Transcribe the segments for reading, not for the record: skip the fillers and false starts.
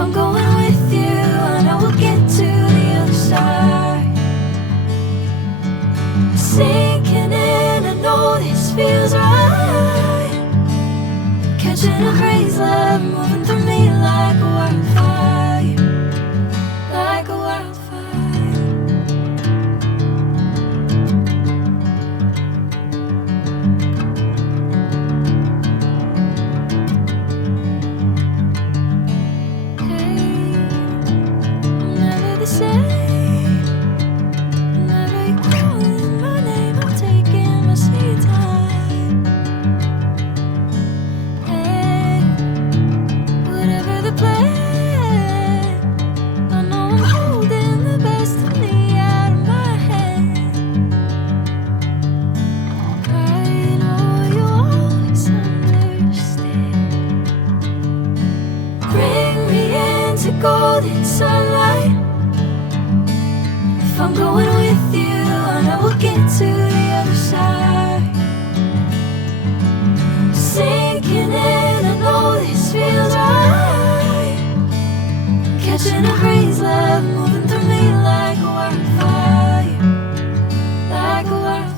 I'm going with you, I know we'll get to the other side. Sinking in, I know this feels right. Catching a crazy love, moving through me like a wildfire, like a wildfire. Golden sunlight. If I'm going with you, I know we'll get to the other side. Sinking in, I know this feels right. Catching a crazy love, moving through me like a wildfire, like a wildfire.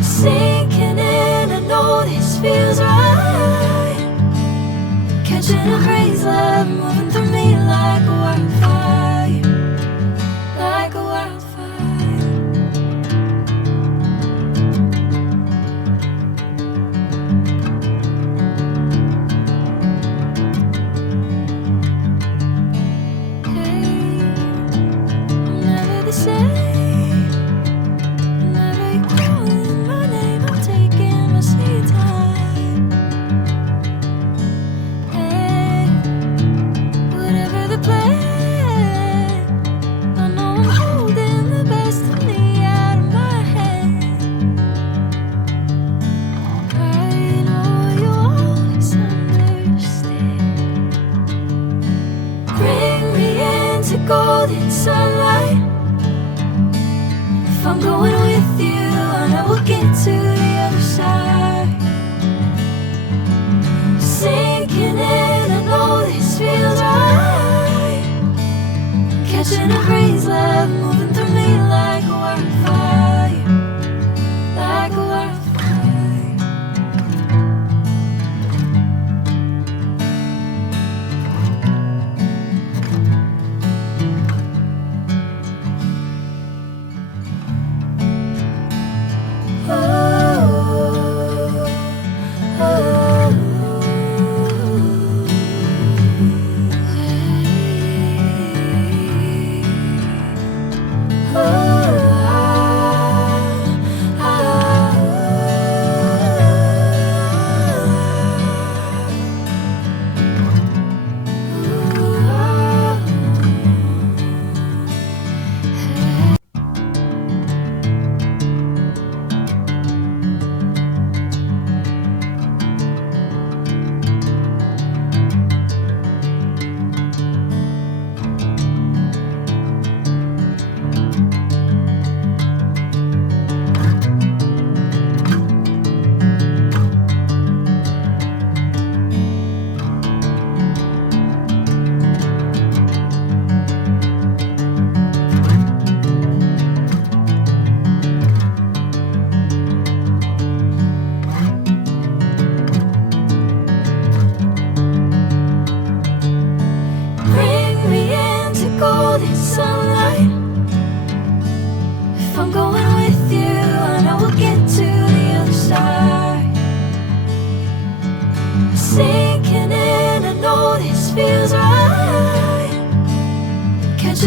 Sinking in, I know this feels right. Catching a crazy love, moving through me like a wildfire, like a wildfire. Hey, I'm never the same. Golden sunlight. If I'm going with you, I know we'll get to the other side. Sinking in, I know this feels right. Catching a crazy love, moving through me like a wildfire, like a wildfire.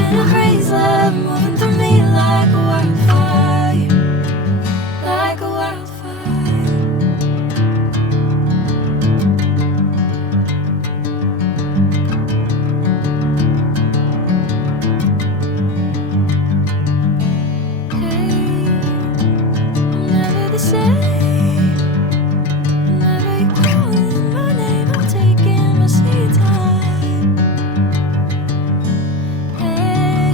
catching a breeze, love moving through me like a wildfire, like a wildfire. Hey, I'm never the same. Whenever you're calling my name, I'm taking my sweet time. Hey,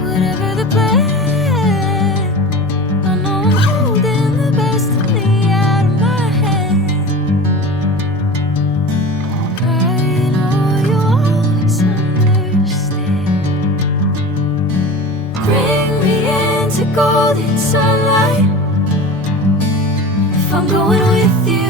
whatever the plan, I know I'm holding the best of me out of my hand. I know you always understand. Bring me into golden sunlight. If I'm going with you,